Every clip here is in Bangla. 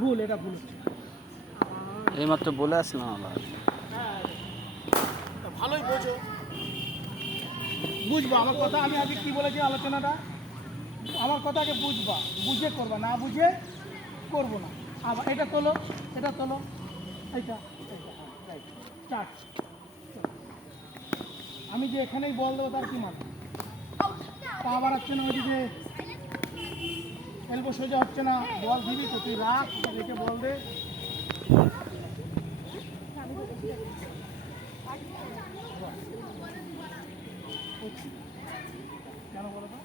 ভুল, এটা ভুল হচ্ছে। এইমাত্র বলে আসলাম আবার। হ্যাঁ, ভালোই বোঝো, বুঝবা আমার কথা। আমি আগে কি বলেছি আলোচনাটা, আমার কথাকে বুঝবা, বুঝে করবা, না বুঝে করবো না। আবার এটা তোলো, এটা তোলো, এইটা চার্ট। আমি যে এখানেই বল দেবো তার কি মানে? পা বাড়াচ্ছে না, ওইদিকে এলবো সোজা হচ্ছে না, বল দিবি তো তুই রাখ, রেখে বল দে। কেন বলো তো?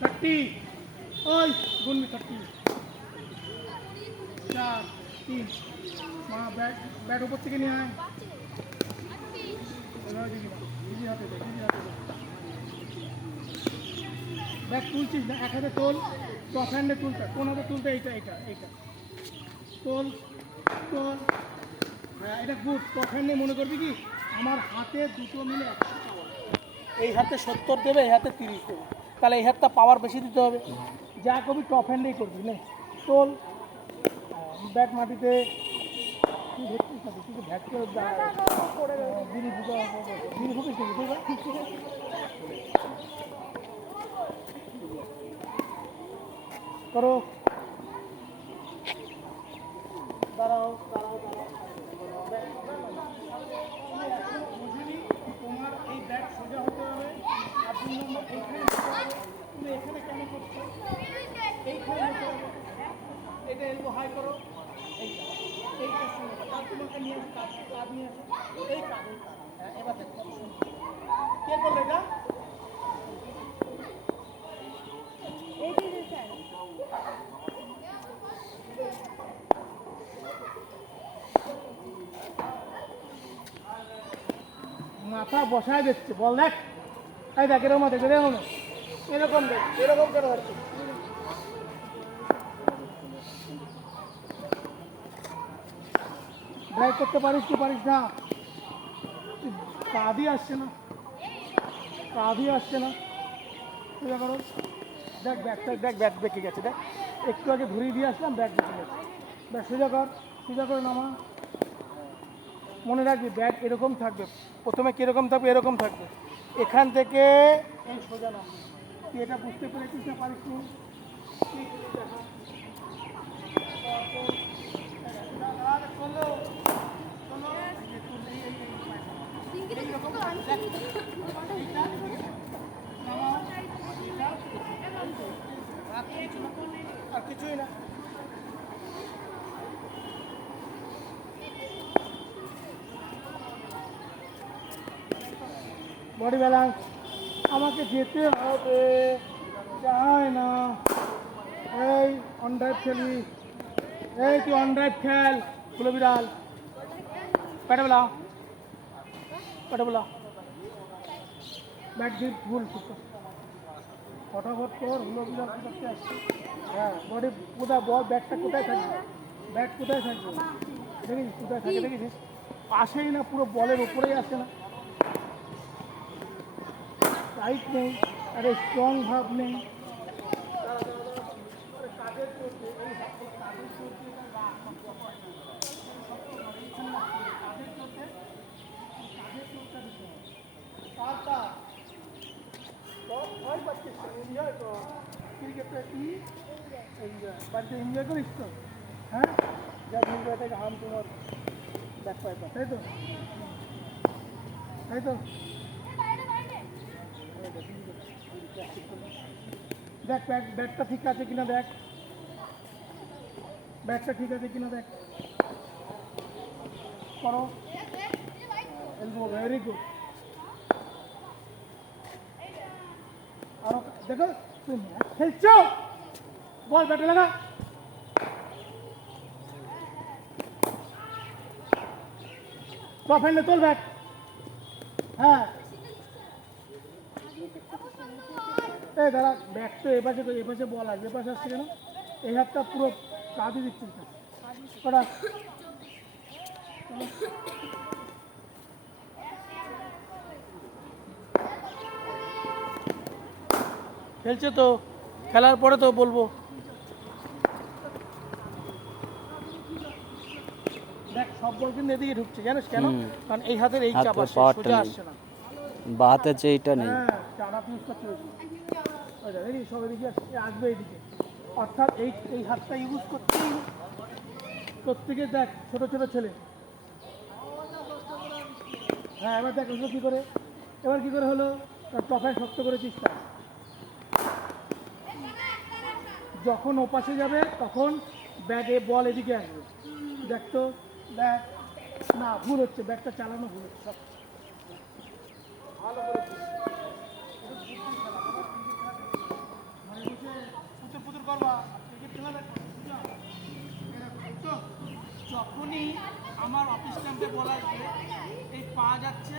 থার্টি, ওই গুনবি 30, 4, 3, মা ব্যাট ব্যাট উপর থেকে নিয়ে আয়, দিদি হাতে দে, দিদি হাতে দে। ব্যাট তুলছিস না, এক হাতে তোল, টপ হ্যান্ডে তুলটা, কোন হাতে তুলতে, এইটা এইটা এইটা তোল, তোল। হ্যাঁ, এটা গুড। টপ হ্যান্ডে মনে করবি কি আমার হাতে দুটো মিলে 100 পাওয়ার, এই হাতে 70 দেবে, এই হাতে 30 দেবে, তাহলে এই হাতটা পাওয়ার বেশি দিতে হবে। যা করবি টপ হ্যান্ডেই করবি, নে তোল। ব্যাট মাটিতে তুই ধরছিস না, তুই ব্যাট করে বিড়ি ফুকা, বিড়ি ফুকিস নাকি তুই? করো, দাঁড়াও দাঁড়াও দাঁড়াও। বুঝিনি, তোমার এই ব্যাট সোজা হতে হবে, আর 2 নম্বর এইখানে হতে হবে। তুমি এখানে কেন করছো? এইখানে হতে হবে, এটা এলবো হাই করো, এইটা এইটার সঙ্গে তার তোমাকে নিয়ে আসো, কাজ নিয়ে আসো, এই কাজ, এই কাজ। হ্যাঁ, এবার দেখো কত সুন্দর। কে করলো এটা? মাথা বসায় দিচ্ছে, বল দেখ, এই দেখ এরকম দেখ, এরকম এরকম দেখ, এরকম কেন হচ্ছে? ড্রাইভ করতে পারিস কি পারিস না? কাঁধই আসছে না, কাঁধই আসছে না। সোজা করো, দেখ ব্যাগটা, দেখ ব্যাগ বেঁকে গেছে, দেখ একটু আগে ঘুরিয়ে দিয়ে আসলাম, ব্যাগ বেঁকে গেছে। ব্যাগ সোজা কর, সোজা করে নামা। মনে রাখবি ব্যাগ এরকম থাকবে, প্রথমে কীরকম থাকবে, এরকম থাকবে, এখান থেকে এই সোজা নামবে। তুই এটা বুঝতে পেরেছিস না পারিস নি? আর কিছুই না। বডি ব্যালেন্স, আমাকে যেতে হবে, যায় না। এই অন ড্রাইভ খেলি, এই তুই অন ড্রাইভ খেল, ফুলো বিড়াল, পেটে বলা, পেটে বলা, ব্যাট দিয়ে ভুল ফটাফট কর, হুলো বিড়াল কোথাতে আসছে। হ্যাঁ, বডি কোথায়, বল ব্যাটটা কোথায় থাকবে, ব্যাট কোথায় থাকবে দেখেছিস, কোথায় থাকে দেখেছিস, আসেই না, পুরো বলের উপরেই আসে না, টাইট নেই, আরে স্ট্রং ভাব নেই। ক্রিকেটটা কি বাড়িতে এনজয় করিস তো? হ্যাঁ, যা এনজয় থেকে আম তোমার ব্যাক পাইবা, তাই তো, তাই তো। দেখ ব্যাটটা ঠিক আছে কিনা দেখ, ব্যাটটা ঠিক আছে কিনা দেখ, করো, এলবো, ভেরি গুড। আরো দেখো, তুই ম্যাচ খেলছো, বল ব্যাটে লাগা, টপ হ্যান্ডে তোল ব্যাট। হ্যাঁ, এই দাঁড়া, ব্যাট তো এপাশে, তো এপাশে বল আসবে, এপাশে আসছে কেন? এই হাতটা পুরো কাঁধে দিচ্ছি কটা। খেলছে তো, খেলার পরে তো বলবো। দেখ সব বল কিন্তু এদিকে ঢুকছে, জানিস কেন? হুম। কারণ এই হাতের এই চাপ হাতের আসছে, পাওয়ারটা সোজা নেই। আসছে না। বা হাতের যে এইটা নেই। হ্যাঁ, চাপ ইউজ করতে হয়েছে। ওই দেখ, এই সব এদিকে আসবে এইদিকে, অর্থাৎ এই হাতটা ইউজ করতেই প্রত্যেকে দেখ ছোট ছোট ছেলে। হ্যাঁ, এবার দেখ ওগুলো কী করে, এবার কী করে হলো, টফায় শক্ত করে চিস্তা। যখন ওপাশে যাবে তখন ব্যাগে বল এদিকে আসবে। দেখ তো, দেখ, না ভুল হচ্ছে, ব্যাগটা চালানো ভুল হচ্ছে সব। ভালো করে ভুল। মানে বসে পুতুর পুতুর করবা, ক্রিকেট খেলা দেখো, বুঝছো? এরকম তো, যখনই আমার অফিস ক্যাম্পে বল আসবে, এই পা যাচ্ছে,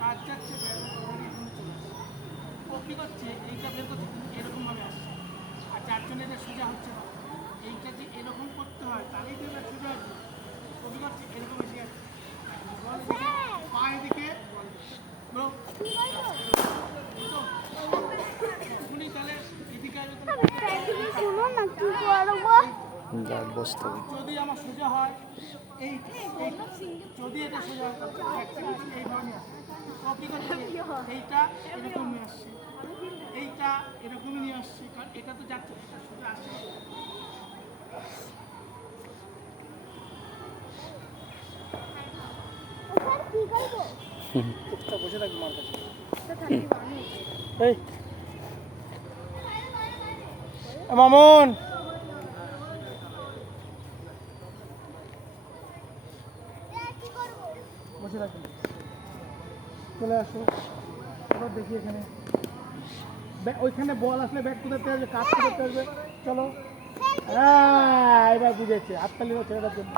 কাজ যাচ্ছে, ব্যাগ চলে আসছে। ও কী করছে, এইটা বের করছে কিন্তু এরকমভাবে আসছে, আর যার জন্য এটা সোজা হচ্ছে না। এইটা যে এরকম করতে হয় তাহলেই তো এটা সোজা আসবে। ও কী করছে, এরকম এসে যাচ্ছে, বল এদিকে, পা এদিকে, বল এদিকে। ব্রো, এই তো, তখনই তাহলে এদিকে আসবে, যাক, বসতে হবে। যদি আমার সোজা হয়, এই যদি এটা সোজা হয় তাহলে একটা কিছু এইভাবে নিয়ে আসছে। ও কী করছে, এইটা এরকম নিয়ে আসছে, এইটা এরকমই নিয়ে আসছে, কারণ এটা তো যাচ্ছে, এটা সোজা আসছে। চুপচাপ বসে থাকবি মার কাছে। এই মামুন, বসে থাকবি, চলে আসো। এবার দেখি এখানে ওইখানে বল আসলে ব্যাগ কোথাতে আসবে, কাজ কোথাতে আসবে, চলো। হ্যাঁ, এবার বুঝেছে, হাততালি ছেলেটার জন্য।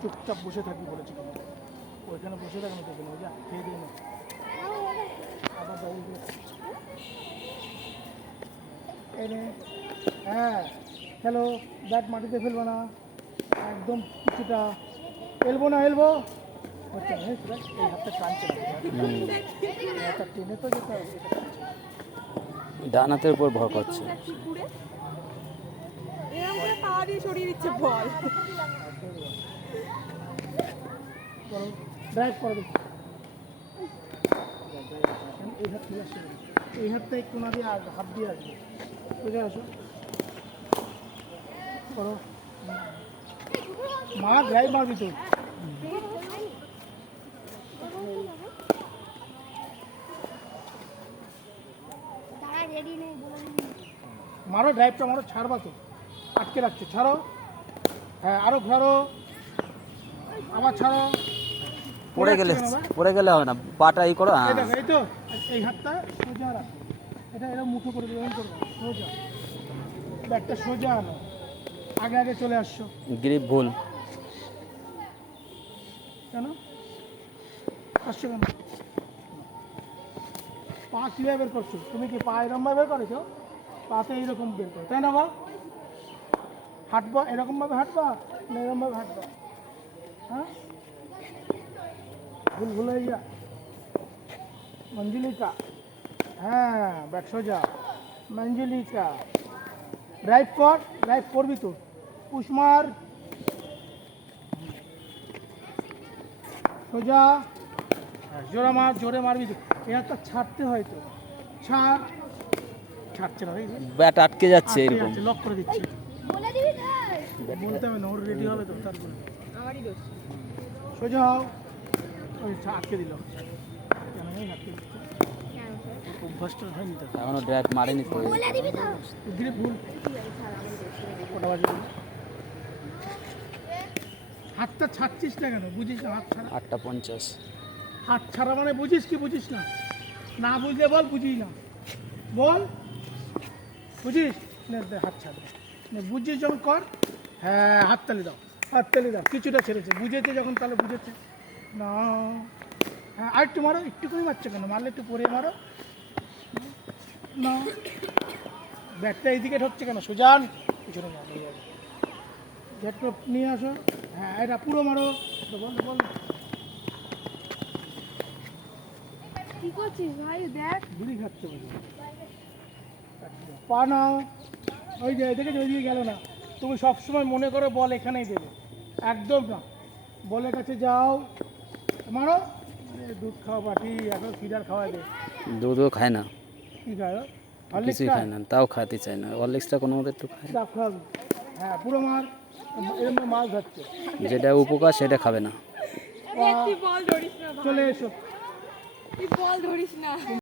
চুপচাপ বসে থাকবি বলেছি কেন, ওইখানে বসে থাকবে তো কেন, যা খেয়ে দিই না আবার যাবো। এই নে, হ্যাঁ, হ্যালো, ব্যাট মাটিতে ফেলবো না একদম, কিছুটা এলবো না, এলবো হচ্ছে না, এই হাতটা টানছে না, এই হাতটা টেনে তো যেতে হবে, এটা টানছে না। ডান হাতের উপর ভর করছে। করো, ড্রাইভ করো দেখি। এই হাত থেকে আসছে, এই হাতটা একটু না দিয়ে আসবে, হাত দিয়ে আসবে, বুঝে আসো, করো। মা ড্রাইভ মারবি তো, মারো ড্রাইভটা মারো, ছাড়বা তো, আটকে রাখছো, ছাড়ো। হ্যাঁ, আরো ছাড়ো, আবার ছাড়ো। পড়ে গেলে, যাচ্ছে কেন ভাই? পড়ে গেলে হবে না, পাটা ই করো। এই হ্যাঁ, দেখো, এই তো, এই হাতটা সোজা রাখো, এটা এরকম মুঠো করে দেবে, এরকম করবো, সোজা, ব্যাগটা সোজা আনো, আগে আগে চলে আসছো গ্রিপ ভুল। কেন আসছো কেন? পা কীভাবে বের করছো, তুমি কি পা এরকমভাবে বের করেছো? পাতে এইরকম বের করো, তাই না বল? হাঁটবা এরকমভাবে, হাঁটবা না এরকমভাবে হাঁটবা? হ্যাঁ, ভুল ভুল হয়ে যা মঞ্জুলিকা, হ্যাঁ ব্যাগ সোজা, মঞ্জুলিকা, ড্রাইভ কর, ড্রাইভ করবি তো, পুশ মার, সোজা, হ্যাঁ, জোরে মার, জোরে মারবি তো, এই হাতটা ছাড়তে হয় তো, ছাড়, ছাড়ছে না, ব্যাট আটকে যাচ্ছে এরকম। লক করে দিচ্ছি, বলতে হবে না, ওর রেডি হবে তো, তারপরে সোজা হও, ওই আটকে দিল, কেন জানি আটকে দিচ্ছে, অভ্যাসটা হয়নি তো, এখনো ড্রাইভ মারেনি তো। ধীরে ভুল, ওটা বাজে ভুল। হাতটা ছাড়ছিস না কেন, বুঝিস না হাত ছাড়া, 8:50। হাত ছাড়া মানে বুঝিস কি বুঝিস না, না বুঝলে বল বুঝিস না, বল বুঝিস না, হাত ছাড়, বুঝিস যখন কর, হ্যাঁ হাততালি দাও, হাততালি দাও, কিছুটা ছেড়েছে, বুঝেছে যখন তাহলে বুঝেছে না, হ্যাঁ আর একটু মারো, একটুকুই মারছো কেন, মারলে একটু পরে মারো না, ব্যাটটা এইদিকে ঠকছে কেন, সুজান পিছনে যাবে, ব্যাটটা নিয়ে আসো, হ্যাঁ এটা পুরো মারো, বল বল, কি করছিস ভাই দেখ বিড়ি খাচ্ছে বলে। পা নাও, ওই যে দেখেছো ওইদিকে গেল না। তুমি সবসময় মনে করো বল এখানেই দেবে, একদম না। বলের কাছে যাও, মারো। আরে দুধ খাওয়া পাটি, এখন ফিডার খাওয়া দে। দুধও খায় না, কি খায় ও? হরলিক্স কিছুই খায়? খায় না, তাও খাতে চায় না। হরলিক্সটা কোনো মতে একটু খায়, ডাব খাওয়াবি? হ্যাঁ পুরো মার, এরকম মাছ ধরছে। যেটা উপকার সেটা খাবে না। তুই বল ধরিস না ভাই চলে এসো। তুই বল ধরিস না